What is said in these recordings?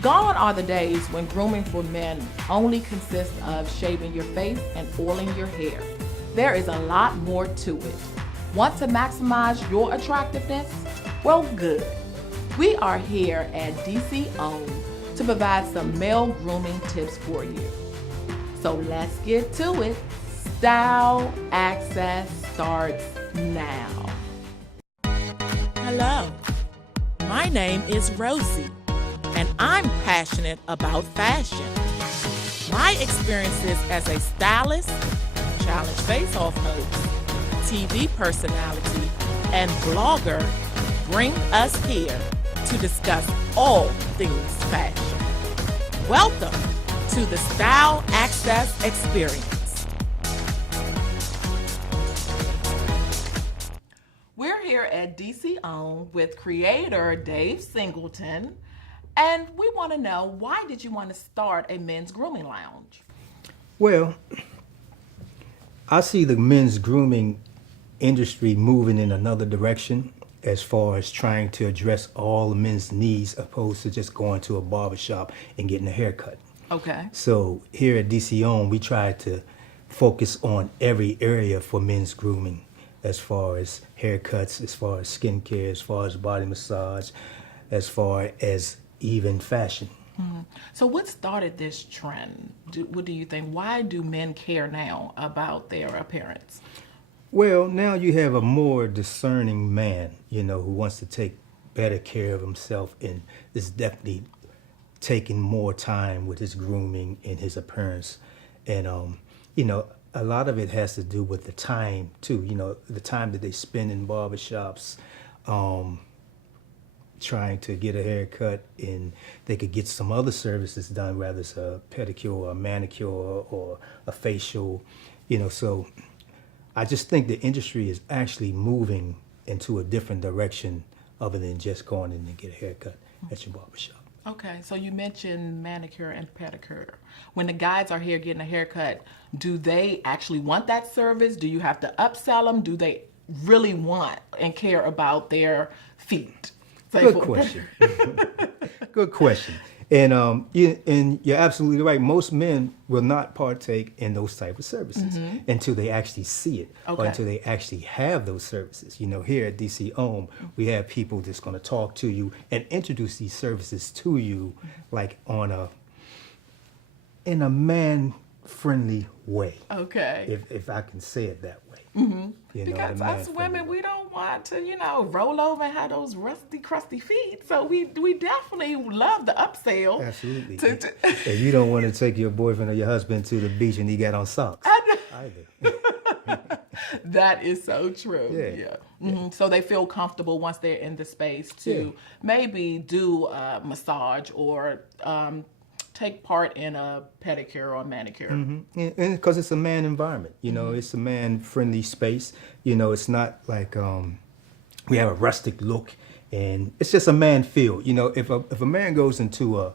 Gone are the days when grooming for men only consists of shaving your face and oiling your hair. There is a lot more to it. Want to maximize your attractiveness? Well, good. We are here at DC Homme to provide some male grooming tips for you. So let's get to it. Style Access starts now. Hello, my name is Rosie, and I'm passionate about fashion. My experiences as a stylist, challenge face-off host, TV personality, and blogger bring us here to discuss all things fashion. Welcome to the Style Access Experience. We're here at DC Homme with creator Dave Singleton, and we want to know, why did you want to start a men's grooming lounge? Well, I see the men's grooming industry moving in another direction as far as trying to address all the men's needs opposed to just going to a barbershop and getting a haircut. Okay. So here at DC Homme, we try to focus on every area for men's grooming, as far as haircuts, as far as skincare, as far as body massage, as far as even fashion. Mm-hmm. So what started this trend? What do you think? Why do men care now about their appearance? Well, now you have a more discerning man, who wants to take better care of himself and is definitely taking more time with his grooming and his appearance. And, a lot of it has to do with the time, too, the time that they spend in barbershops, trying to get a haircut, and they could get some other services done, whether it's a pedicure or a manicure or a facial, so I just think the industry is actually moving into a different direction other than just going in and get a haircut at your barbershop. Okay, so you mentioned manicure and pedicure. When the guys are here getting a haircut, do they actually want that service? Do you have to upsell them? Do they really want and care about their feet? Good question. Good question. And you're absolutely right. Most men will not partake in those type of services until they actually see it, or until they actually have those services. Here at DC Homme, we have people that's going to talk to you and introduce these services to you, like in a man-friendly way. Okay. If I can say it that way. Because us women, we don't want to, roll over and have those rusty, crusty feet. So we definitely love the upsell. Absolutely. And you don't want to take your boyfriend or your husband to the beach and he got on socks either. That is so true. Yeah. So they feel comfortable once they're in the space to maybe do a massage or take part in a pedicure or manicure. And because it's a man environment, it's a man-friendly space. It's not like we have a rustic look, and it's just a man feel. If a man goes into a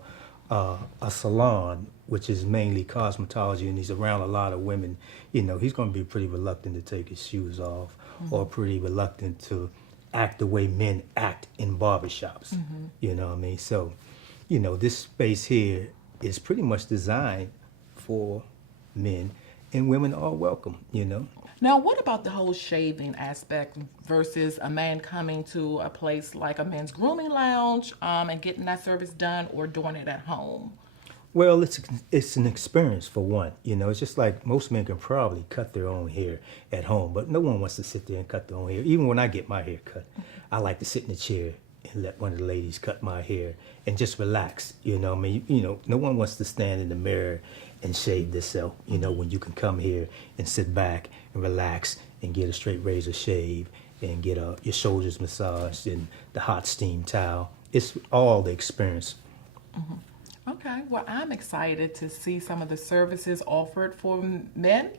salon, which is mainly cosmetology, and he's around a lot of women, he's going to be pretty reluctant to take his shoes off, or pretty reluctant to act the way men act in barbershops. You know what I mean? So, this space here is pretty much designed for men, and women are welcome, Now, what about the whole shaving aspect versus a man coming to a place like a men's grooming lounge and getting that service done, or doing it at home? Well, it's an experience for one. It's just like most men can probably cut their own hair at home, but no one wants to sit there and cut their own hair. Even when I get my hair cut, I like to sit in a chair and let one of the ladies cut my hair and just relax. No one wants to stand in the mirror and shave themselves, when you can come here and sit back and relax and get a straight razor shave and get your shoulders massaged and the hot steam towel. It's all the experience. Okay, well, I'm excited to see some of the services offered for men.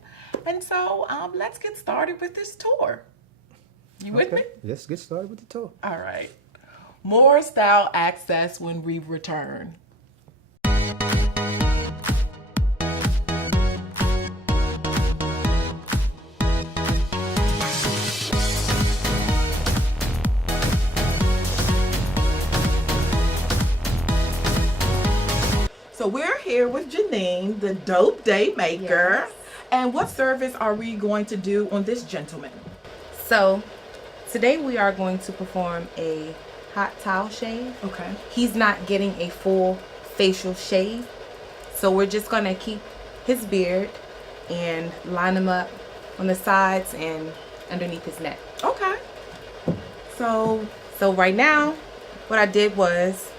And so let's get started with this tour. You with me? Let's get started with the tour. All right. More Style Access when we return. So we're here with Janeen, the dope day maker. Yes. And what service are we going to do on this gentleman? So today we are going to perform a hot towel shave. Okay. He's not getting a full facial shave, so we're just gonna keep his beard and line him up on the sides and underneath his neck. Okay. So, So right now, what I did was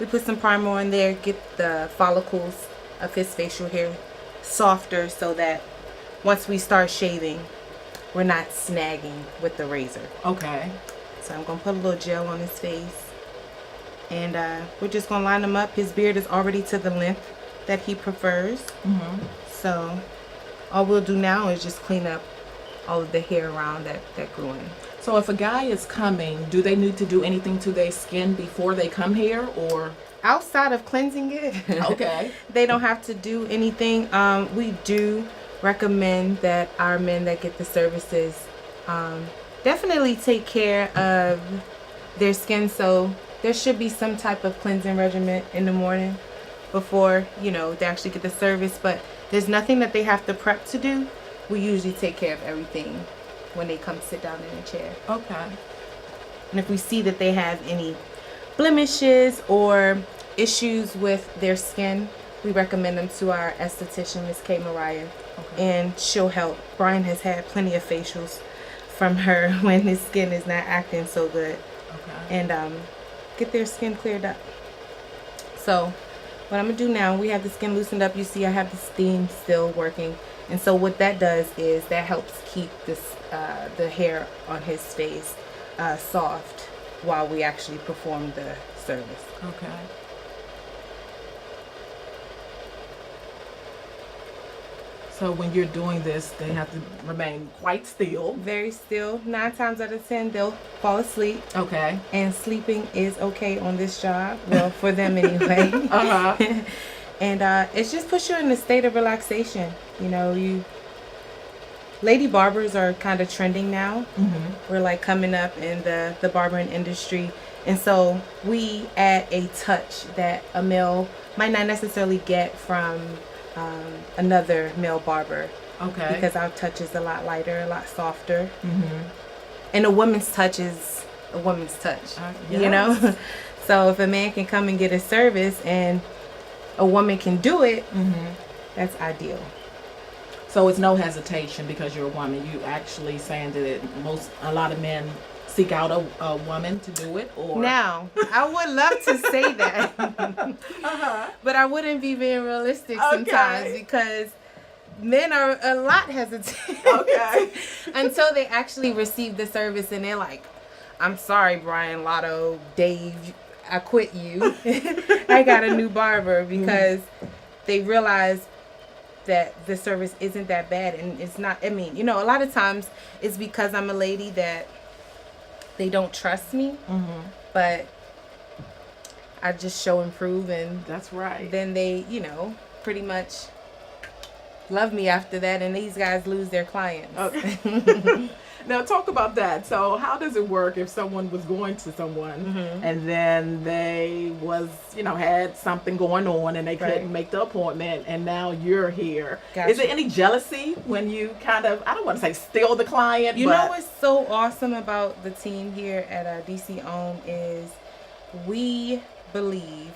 we put some primer on there, get the follicles of his facial hair softer so that once we start shaving, we're not snagging with the razor. okay. So I'm gonna put a little gel on his face, and we're just gonna line him up. His beard is already to the length that he prefers. So all we'll do now is just clean up all of the hair around that grew in. So if a guy is coming, do they need to do anything to their skin before they come here, or? Outside of cleansing it, Okay. they don't have to do anything. We do recommend that our men that get the services definitely take care of their skin. So there should be some type of cleansing regimen in the morning before, you know, they actually get the service. But there's nothing that they have to prep to do. We usually take care of everything when they come sit down in a chair. Okay. And if we see that they have any blemishes or issues with their skin, we recommend them to our esthetician, Miss K. Mariah, and she'll help. Brian has had plenty of facials from her when his skin is not acting so good, Okay. and get their skin cleared up. So what I'm gonna do now, we have the skin loosened up. You see I have the steam still working, and so what that does is that helps keep this the hair on his face soft while we actually perform the service. Okay. So when you're doing this, they have to remain quite still. Very still. 9 times out of 10 they'll fall asleep, Okay. and sleeping is okay on this job. Well, for them anyway. Uh-huh. And it just puts you in a state of relaxation. You know, lady barbers are kind of trending now. We're like coming up in the barbering industry, and so we add a touch that a male might not necessarily get from another male barber, Okay. because our touch is a lot lighter, a lot softer, and a woman's touch is a woman's touch. You know. Yes. So if a man can come and get a service and a woman can do it, that's ideal. So it's no hesitation because you're a woman. You actually saying that a lot of men seek out a woman to do it, or? Now, I would love to say that, but I wouldn't be being realistic sometimes, Okay. because men are a lot hesitant Okay. until they actually receive the service and they're like, I'm sorry, Brian, Lotto, Dave, I quit you. I got a new barber, because they realize that the service isn't that bad, and it's not. I mean, you know, a lot of times it's because I'm a lady that they don't trust me, but I just show and prove, and That's right. then they, you know, pretty much love me after that, and these guys lose their clients. Okay. Now talk about that. So how does it work if someone was going to someone and then they had something going on and they couldn't make the appointment, and now you're here? Gotcha. Is there any jealousy when you kind of, I don't want to say steal the client, You but know what's so awesome about the team here at DC Homme is we believe,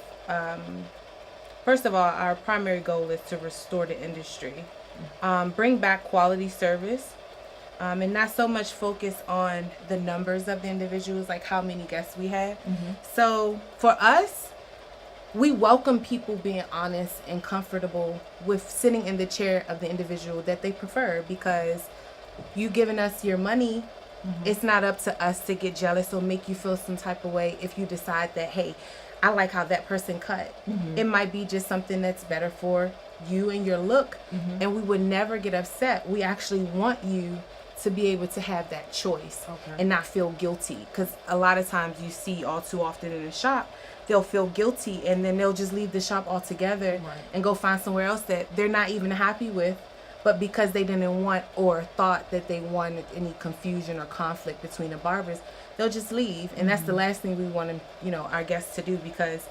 first of all, our primary goal is to restore the industry, bring back quality service, and not so much focus on the numbers of the individuals, like how many guests we have. So for us, we welcome people being honest and comfortable with sitting in the chair of the individual that they prefer, because you giving us your money, it's not up to us to get jealous or make you feel some type of way if you decide that, hey, I like how that person cut. It might be just something that's better for you and your look, and we would never get upset. We actually want you to be able to have that choice and not feel guilty, because a lot of times you see all too often in the shop, they'll feel guilty and then they'll just leave the shop altogether and go find somewhere else that they're not even happy with, but because they didn't want or thought that they wanted any confusion or conflict between the barbers, they'll just leave. And that's the last thing we want our guests to do, because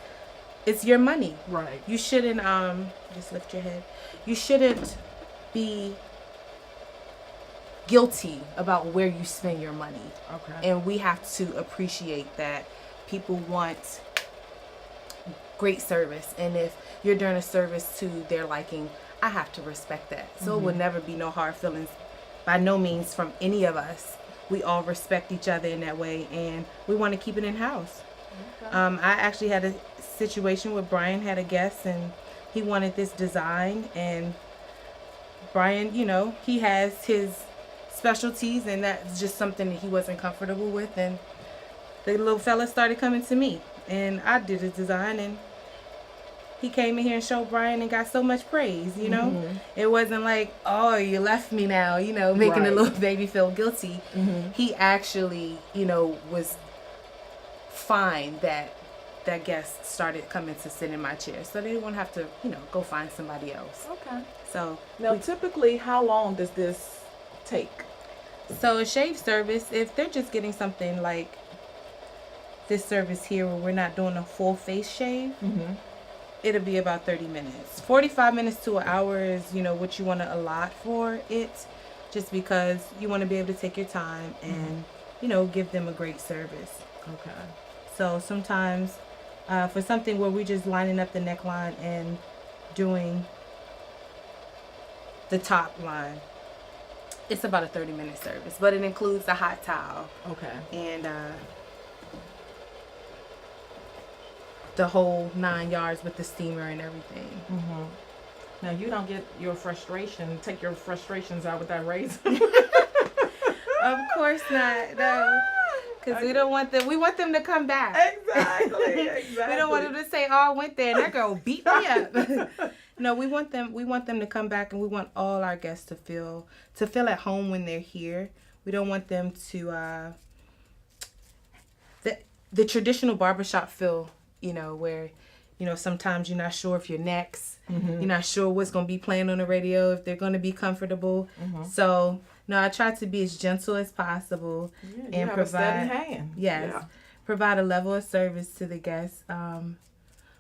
it's your money. Right. You shouldn't just lift your head. You shouldn't be guilty about where you spend your money. Okay. And we have to appreciate that people want great service, and if you're doing a service to their liking, I have to respect that. So it will never be no hard feelings, by no means, from any of us. We all respect each other in that way, and we want to keep it in house. Okay. I actually had a situation where Brian had a guest, and he wanted this design, and Brian, you know, he has his specialties, and that's just something that he wasn't comfortable with, and the little fella started coming to me, and I did his design, and he came in here and showed Brian and got so much praise, you know. It wasn't like, oh, you left me now, you know, making the Right. little baby feel guilty. He actually, you know, was fine that that guest started coming to sit in my chair, so they won't have to, you know, go find somebody else. Okay. So Now, typically, how long does this take? So a shave service, if they're just getting something like this service here where we're not doing a full face shave, it'll be about 30 minutes. 45 minutes to an hour is, you know, what you want to allot for it, just because you want to be able to take your time and, you know, give them a great service. Okay. So sometimes for something where we're just lining up the neckline and doing the top line, it's about a 30-minute service, but it includes the hot towel Okay. and the whole 9 yards with the steamer and everything. Now, you don't get your frustration, take your frustrations out with that razor. Of course not, no. Because we don't want them, we want them to come back. Exactly. We don't want them to say, oh, I went there and that girl beat me up. No, we want them to come back, and we want all our guests to feel at home when they're here. We don't want them to the traditional barbershop feel, you know, where, you know, sometimes you're not sure if you're next. You're not sure what's going to be playing on the radio, if they're going to be comfortable. So, no, I try to be as gentle as possible and have provide a steady hand. Yes. Yeah. Provide a level of service to the guests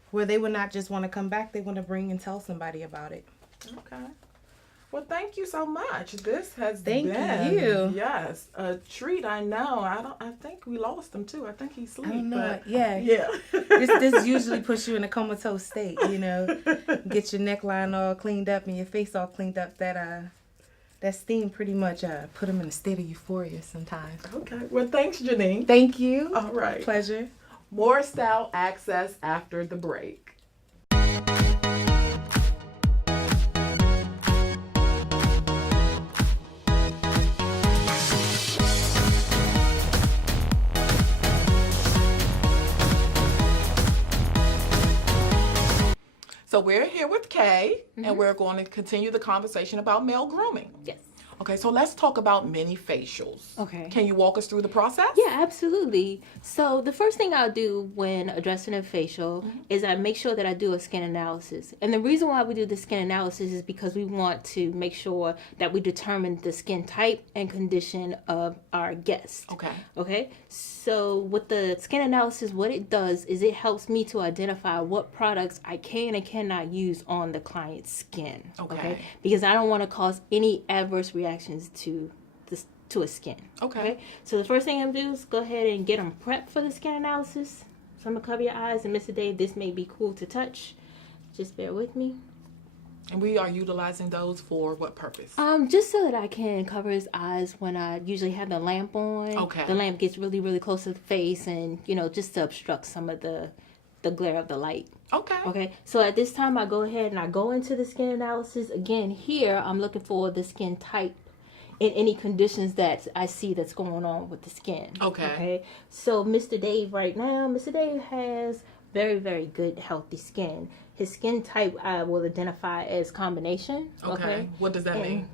where they would not just want to come back, they want to bring and tell somebody about it. Okay. Well, thank you so much. This has Thank been, you. yes, a treat. I know. I think we lost him too. I think he's asleep. I don't know. But Yeah. This usually puts you in a comatose state, you know. Get your neckline all cleaned up and your face all cleaned up. That steam pretty much put them in a state of euphoria sometimes. Okay. Well, thanks, Janeen. Thank you. All right. Pleasure. More style access after the break. So we're here with Kay, and we're going to continue the conversation about male grooming. Yes. Okay, so let's talk about mini facials. Okay. Can you walk us through the process? Yeah, absolutely. So the first thing I'll do when addressing a facial is I make sure that I do a skin analysis. And the reason why we do the skin analysis is because we want to make sure that we determine the skin type and condition of our guest. Okay. Okay. So with the skin analysis, what it does is it helps me to identify what products I can and cannot use on the client's skin. Okay. Because I don't want to cause any adverse reactions to a skin. Okay. So the first thing I'm gonna do is go ahead and get them prepped for the skin analysis. So I'm gonna cover your eyes, and Mr. Dave, this may be cool to touch. Just bear with me. And we are utilizing those for what purpose? Just so that I can cover his eyes when I usually have the lamp on. Okay. The lamp gets really, really close to the face, and just to obstruct some of the glare of the light. Okay. Okay, so at this time I go ahead and I go into the skin analysis. Again, here I'm looking for the skin type and any conditions that I see that's going on with the skin. Okay. So Mr. Dave right now, Mr. Dave has very, very good, healthy skin. His skin type I will identify as combination. Okay. What does that mean?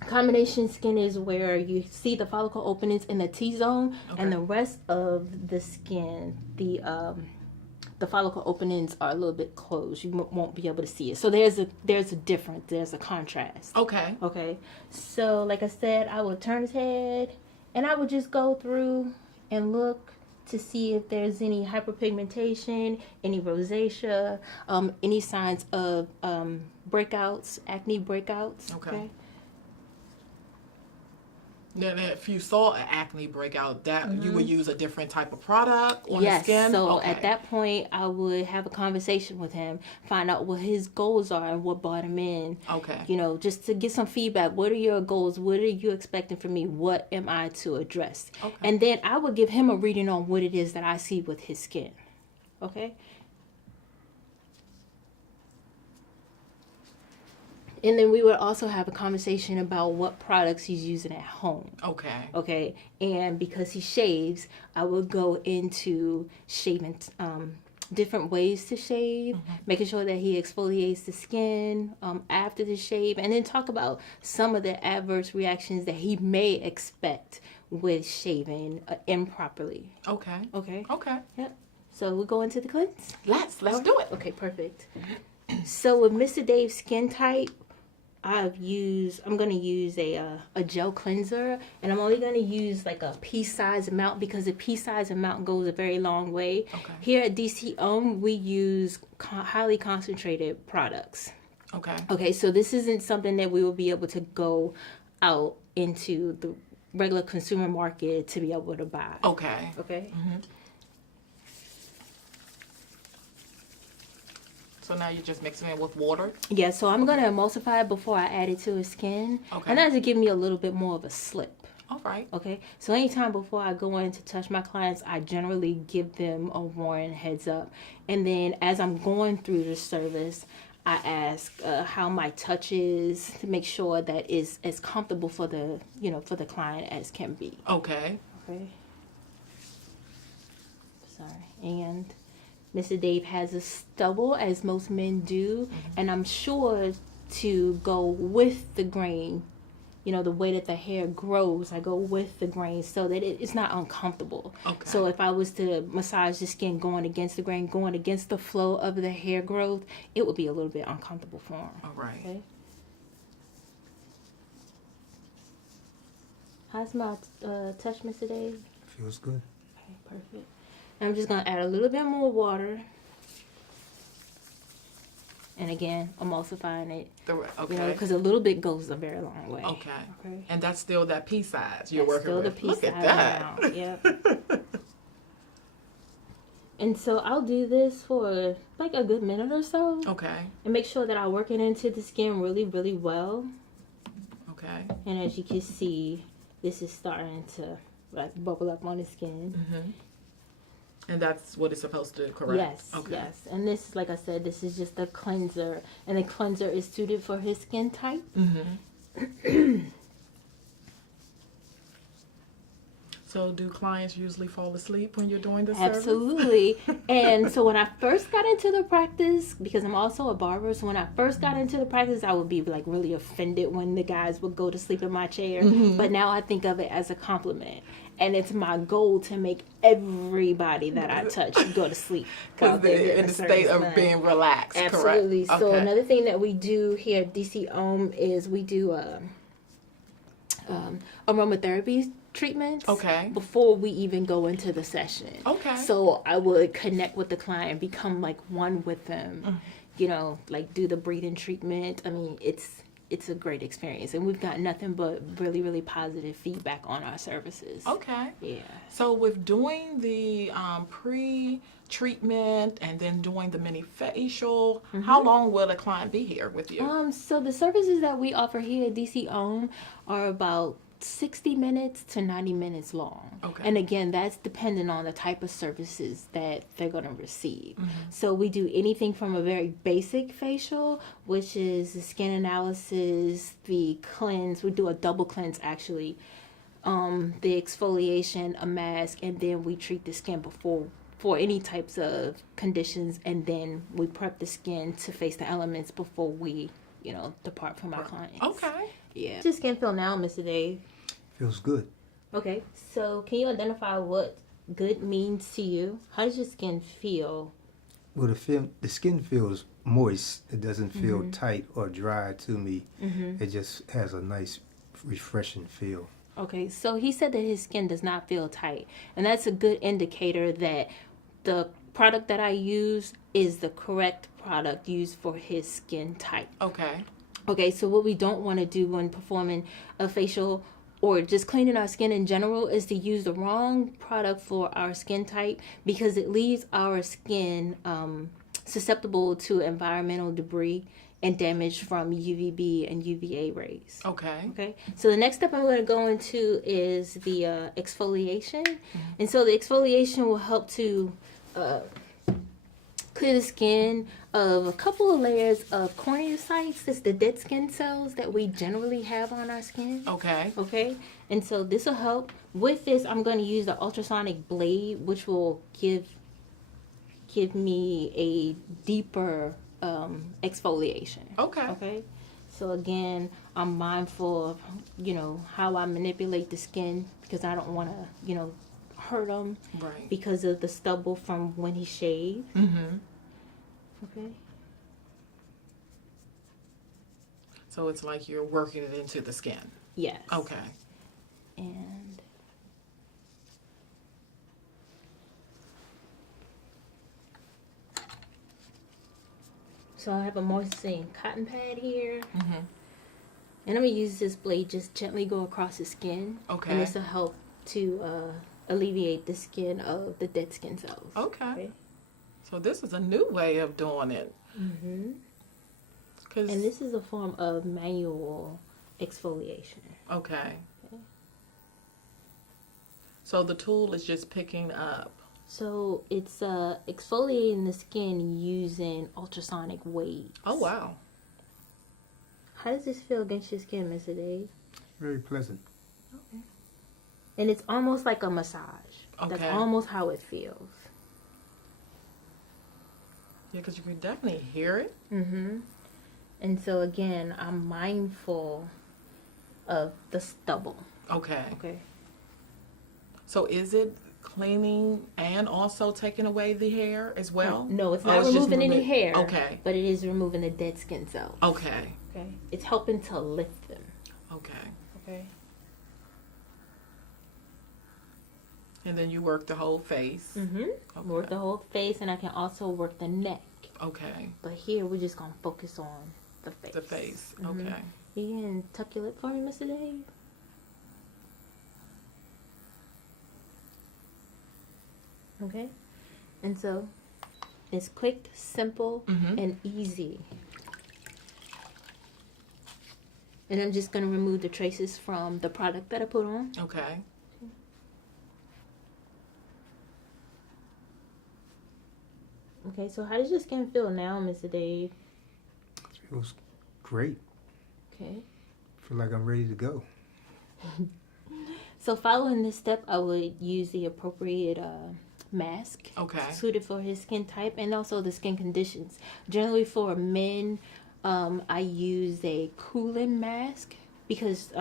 Combination skin is where you see the follicle openings in the T-zone, and the rest of the skin, the follicle openings are a little bit closed. You won't be able to see it. So there's a difference. There's a contrast. Okay. Okay. So like I said, I will turn his head, and I would just go through and look to see if there's any hyperpigmentation, any rosacea, any signs of breakouts, acne breakouts. Okay. Then if you saw an acne breakout, that you would use a different type of product on the skin? So at that point, I would have a conversation with him, find out what his goals are and what brought him in. Okay. You know, just to get some feedback. What are your goals? What are you expecting from me? What am I to address? Okay. And then I would give him a reading on what it is that I see with his skin. Okay? And then we would also have a conversation about what products he's using at home. Okay. Okay. And because he shaves, I would go into shaving, different ways to shave, making sure that he exfoliates the skin after the shave, and then talk about some of the adverse reactions that he may expect with shaving improperly. Okay. Okay. Okay. Yep. So we'll go into the cleanse. Let's do it. Okay, perfect. So with Mr. Dave's skin type, I'm going to use a gel cleanser, and I'm only going to use like a pea-size amount because the pea-size amount goes a very long way. Okay. Here at DC Homme, we use highly concentrated products. Okay. Okay, so this isn't something that we will be able to go out into the regular consumer market to be able to buy. Okay. Okay? So now you're just mixing it with water? Yeah, so I'm going to emulsify it before I add it to his skin. Okay. And that to give me a little bit more of a slip. All right. Okay, so anytime before I go in to touch my clients, I generally give them a warning heads up. And then as I'm going through the service, I ask how my touch is to make sure that it's as comfortable for the, for the client as can be. Okay. Okay. Sorry. And Mr. Dave has a stubble, as most men do, and I'm sure to go with the grain, the way that the hair grows, I go with the grain so that it's not uncomfortable. Okay. So if I was to massage the skin going against the grain, going against the flow of the hair growth, it would be a little bit uncomfortable for him. All right. Okay. How's my touch, Mr. Dave? Feels good. Okay, perfect. I'm just going to add a little bit more water. And again, emulsifying it. Okay. Because a little bit goes a very long way. Okay. Okay. And that's still that pea size you're That's working still with. the pea Look at size that. amount. Yep. And so I'll do this for like a good minute or so. Okay. And make sure that I work it into the skin really, really well. Okay. And as you can see, this is starting to like bubble up on the skin. And that's what it's supposed to do, correct? Yes, Okay. yes. And this, like I said, this is just a cleanser. And the cleanser is suited for his skin type. So do clients usually fall asleep when you're doing this service? Absolutely. And so when I first got into the practice, because I'm also a barber, so when I first got into the practice, I would be like really offended when the guys would go to sleep in my chair. But now I think of it as a compliment. And it's my goal to make everybody that I touch go to sleep. Because they're in the state of being relaxed, Absolutely. correct? So Okay. another thing that we do here at DC Homme is we do aromatherapy treatments before we even go into the session. Okay. So I would connect with the client, become like one with them, like do the breathing treatment. I mean, it's a great experience, and we've got nothing but really, really positive feedback on our services. Okay. Yeah. So with doing the pre-treatment and then doing the mini facial, how long will a client be here with you? So the services that we offer here at DC Homme are about 60 minutes to 90 minutes long. Okay. And again, that's dependent on the type of services that they're going to receive. So we do anything from a very basic facial, which is the skin analysis, the cleanse. We do a double cleanse actually. The exfoliation, a mask, and then we treat the skin for any types of conditions, and then we prep the skin to face the elements before we, depart from our clients. Okay. Yeah. How's your skin feel now, Mr. Dave? Feels good. Okay, so can you identify what good means to you? How does your skin feel? Well, the skin feels moist. It doesn't feel tight or dry to me. It just has a nice, refreshing feel. Okay, so he said that his skin does not feel tight, and that's a good indicator that the product that I use is the correct product used for his skin type. Okay. Okay, so what we don't want to do when performing a facial or just cleaning our skin in general is to use the wrong product for our skin type, because it leaves our skin susceptible to environmental debris and damage from UVB and UVA rays. Okay. Okay, so the next step I'm going to go into is the exfoliation. And so the exfoliation will help to clear the skin of a couple of layers of corneocytes. That's the dead skin cells that we generally have on our skin. Okay. Okay, and so this will help. With this, I'm going to use the ultrasonic blade, which will give me a deeper exfoliation. Okay. Okay, so again, I'm mindful of how I manipulate the skin, because I don't want to hurt him Right. because of the stubble from when he shaved. Okay, So it's like you're working it into the skin. yes. Okay. And so I have a moisturizing cotton pad here. And I'm going to use this blade, just gently go across the skin. Okay. And this will help to alleviate the skin of the dead skin cells. Okay. So this is a new way of doing it. Cause, And this is a form of manual exfoliation. okay. So the tool is just picking up. So it's exfoliating the skin using ultrasonic waves. Oh, wow. How does this feel against your skin, Mr. Dave? Very pleasant. And it's almost like a massage. That's Okay. almost how it feels. Yeah, because you can definitely hear it. And so again, I'm mindful of the stubble. Okay. Okay. So is it cleaning and also taking away the hair as well? No, it's Oh, not just removing any remo- hair. Okay. But it is removing the dead skin cells. Okay. Okay. It's helping to lift them. Okay. Okay. And then you work the whole face. Okay. Work the whole face, and I can also work the neck. Okay. But here we're just gonna focus on the face. The face. Okay. You can tuck your lip for me, Mr. Dave. Okay. And so it's quick, simple, and easy. And I'm just gonna remove the traces from the product that I put on. Okay. Okay, so how does your skin feel now, Mr. Dave? Feels great. Okay. Feel like I'm ready to go. So following this step, I would use the appropriate mask Okay. suited for his skin type and also the skin conditions. Generally for men, I use a cooling mask because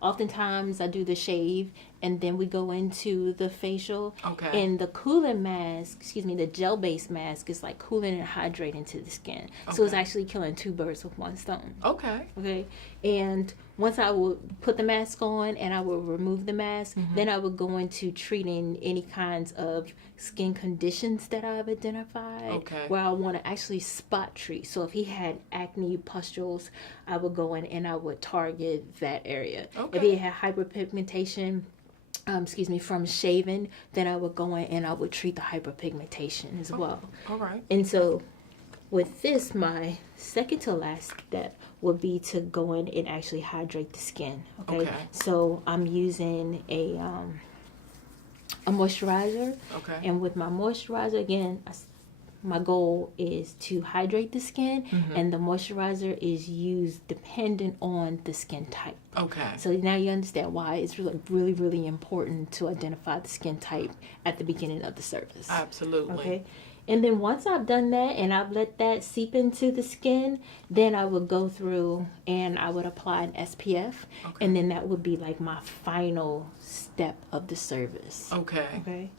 oftentimes I do the shave and then we go into the facial. Okay. And the cooling mask, the gel-based mask is like cooling and hydrating to the skin. So it's Okay. actually killing two birds with one stone. Okay. Okay, and once I would put the mask on and I would remove the mask, then I would go into treating any kinds of skin conditions that I've identified. Okay. Where I want to actually spot treat. So if he had acne, pustules, I would go in and I would target that area. Okay. If he had hyperpigmentation, from shaving, then I would go in and I would treat the hyperpigmentation as well. All right. And so with this, my second to last step would be to go in and actually hydrate the skin. Okay. Okay. So I'm using a moisturizer. Okay. And with my moisturizer, again, my goal is to hydrate the skin, and the moisturizer is used dependent on the skin type. Okay. So now you understand why it's really, really important to identify the skin type at the beginning of the service. Absolutely. Okay. And then once I've done that and I've let that seep into the skin, then I would go through and I would apply an SPF. Okay. And then that would be like my final step of the service. Okay. Okay.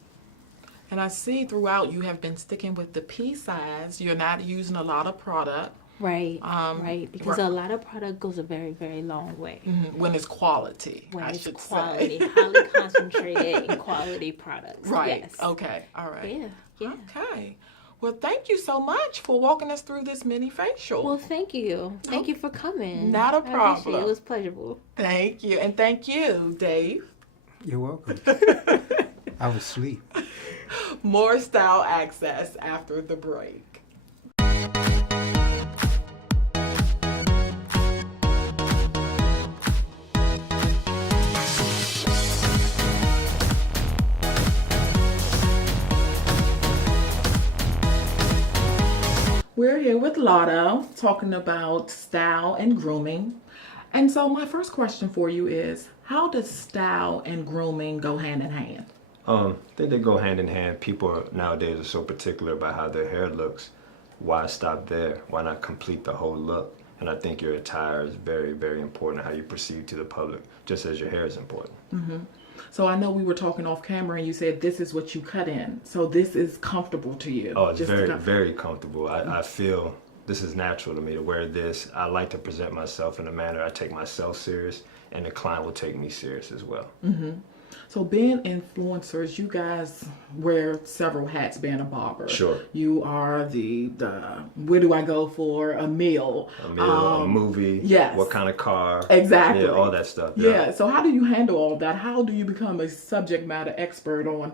And I see throughout you have been sticking with the pea size. You're not using a lot of product. Right, right. Because right. a lot of product goes a very, very long way. When it's quality, When I it's should quality, say. highly concentrated in quality products. Right. Yes. Okay. All right. Yeah, yeah. Okay. Well, thank you so much for walking us through this mini facial. Well, thank you. Thank you for coming. Not a I appreciate problem. it. It was pleasurable. Thank you. And thank you, Dave. You're welcome. I was asleep. More style access after the break. We're here with Lotto talking about style and grooming. And so my first question for you is, how does style and grooming go hand in hand? I think they go hand in hand. People nowadays are so particular about how their hair looks. Why stop there? Why not complete the whole look? And I think your attire is very, very important, how you perceive to the public, just as your hair is important. So I know we were talking off camera and you said this is what you cut in. So this is comfortable to you. Oh, it's Just very, to- very comfortable. I feel this is natural to me to wear this. I like to present myself in a manner I take myself serious, and the client will take me serious as well. So being influencers, you guys wear several hats being a barber. Sure. You are the where do I go for a meal? A meal, a movie, yes. what kind of car. Exactly. Yeah, all that stuff. Yeah. So how do you handle all that? How do you become a subject matter expert on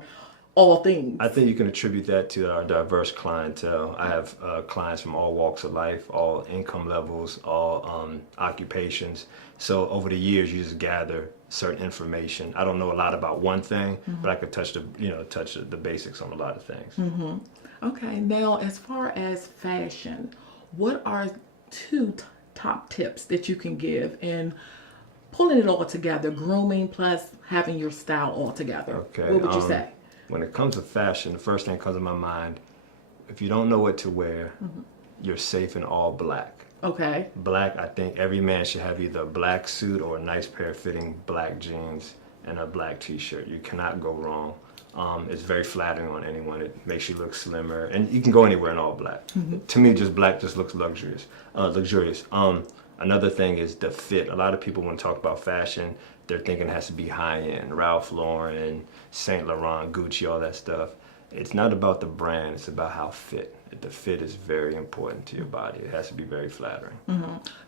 all things? I think you can attribute that to our diverse clientele. I have clients from all walks of life, all income levels, all occupations. So over the years, you just gather certain information. I don't know a lot about one thing, but I could touch the basics on a lot of things. Okay. Now, as far as fashion, what are two top tips that you can give in pulling it all together, grooming plus having your style all together? Okay. What would you say? When it comes to fashion, the first thing that comes to my mind, if you don't know what to wear, you're safe in all black. Okay. Black, I think every man should have either a black suit or a nice pair of fitting black jeans and a black t-shirt. You cannot go wrong. It's very flattering on anyone. It makes you look slimmer, and you can go anywhere in all black. To me, just black just looks luxurious. Another thing is the fit. A lot of people, when talk about fashion, they're thinking it has to be high-end. Ralph Lauren, Saint Laurent, Gucci, all that stuff. It's not about the brand, it's about how fit. The fit is very important to your body. It has to be very flattering.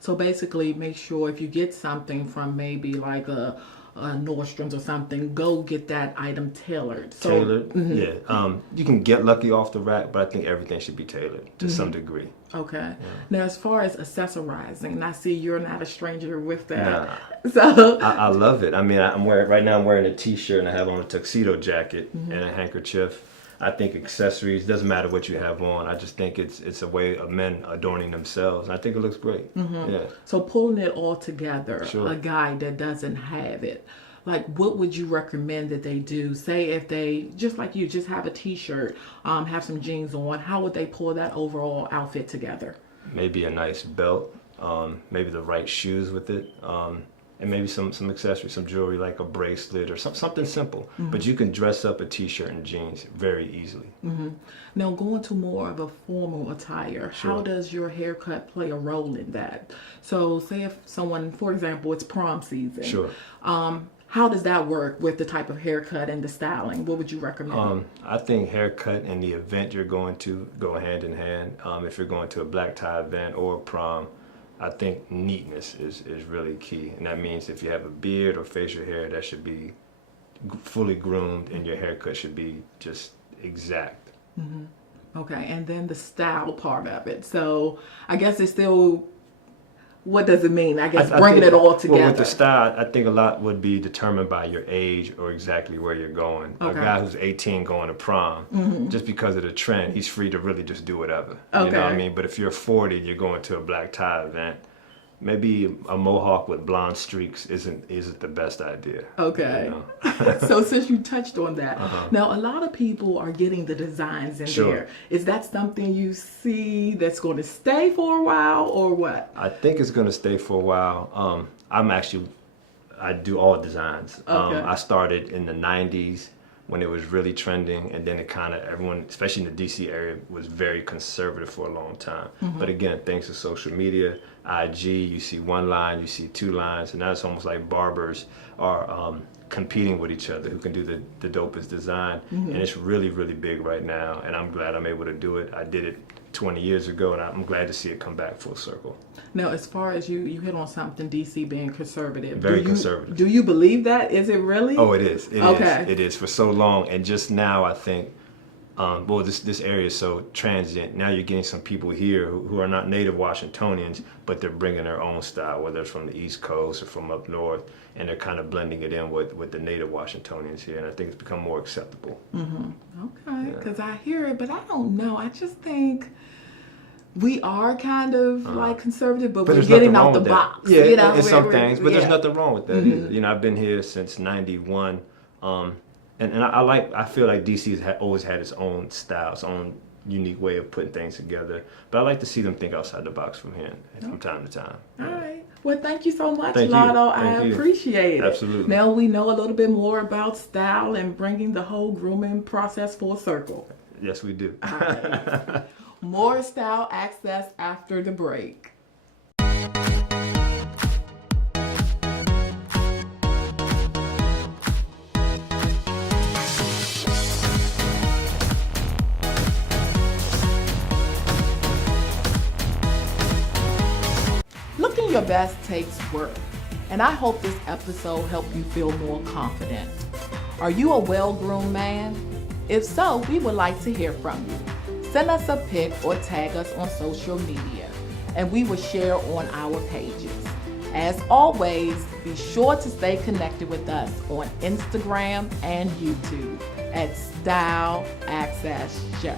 So basically, make sure if you get something from maybe like a Nordstrom's or something, go get that item tailored. So, Tailored, yeah. You can get lucky off the rack, but I think everything should be tailored to some degree. Okay. Now, as far as accessorizing, and I see you're not a stranger with that. Nah. So I love it. I mean, I'm wearing a t-shirt and I have on a tuxedo jacket and a handkerchief. I think accessories, doesn't matter what you have on. I just think it's a way of men adorning themselves. I think it looks great. Yeah. So pulling it all together, Sure. a guy that doesn't have it, like what would you recommend that they do? Say if they, just like you, just have a t-shirt, have some jeans on, how would they pull that overall outfit together? Maybe a nice belt, maybe the right shoes with it, and maybe some accessories, some jewelry like a bracelet or something simple. But you can dress up a t-shirt and jeans very easily. Now going to more of a formal attire, how does your haircut play a role in that? So say if someone, for example, it's prom season. Sure. How does that work with the type of haircut and the styling? What would you recommend? I think haircut and the event you're going to go hand in hand. If you're going to a black tie event or a prom, I think neatness is really key. And that means if you have a beard or facial hair, that should be fully groomed and your haircut should be just exact. Okay, and then the style part of it. So I guess it's still, what does it mean? I guess bringing think, it all together. Well, with the style, I think a lot would be determined by your age or exactly where you're going. Okay. A guy who's 18 going to prom, just because of the trend, he's free to really just do whatever. You know what I mean? But if you're 40, you're going to a black tie event, maybe a mohawk with blonde streaks isn't the best idea. Okay. You know? So since you touched on that, now a lot of people are getting the designs in Sure. there. Is that something you see that's going to stay for a while or what? I think it's going to stay for a while. I do all designs. Okay. I started in the 90s when it was really trending, and then it kind of, everyone, especially in the DC area, was very conservative for a long time. But again, thanks to social media, IG, you see one line, you see two lines, and now it's almost like barbers are competing with each other who can do the dopest design. And it's really, really big right now, and I'm glad I'm able to do it. I did it 20 years ago, and I'm glad to see it come back full circle. Now, as far as you hit on something, DC being conservative. Very conservative. Do you believe that? Is it really? Oh, it is. Okay. It is for so long, and just now I think, this area is so transient. Now you're getting some people here who are not native Washingtonians, but they're bringing their own style, whether it's from the East Coast or from up north, and they're kind of blending it in with the native Washingtonians here, and I think it's become more acceptable. Okay, because I hear it, but I don't know. I just think we are kind of like conservative, but we're there's getting nothing out the wrong with that. box. Yeah, you know, in some we're- things, but yeah. there's nothing wrong with that either. You know, I've been here since '91, and I feel like DC's always had its own style, its own unique way of putting things together. But I like to see them think outside the box from time to time. All right. Well, thank you so much, Thank you. Lotto. I Thank you. appreciate it. Absolutely. Now we know a little bit more about style and bringing the whole grooming process full circle. Yes, we do. All right. More style access after the break. Looking your best takes work, and I hope this episode helped you feel more confident. Are you a well-groomed man? If so, we would like to hear from you. Send us a pic or tag us on social media, and we will share on our pages. As always, be sure to stay connected with us on Instagram and YouTube at Style Access Show.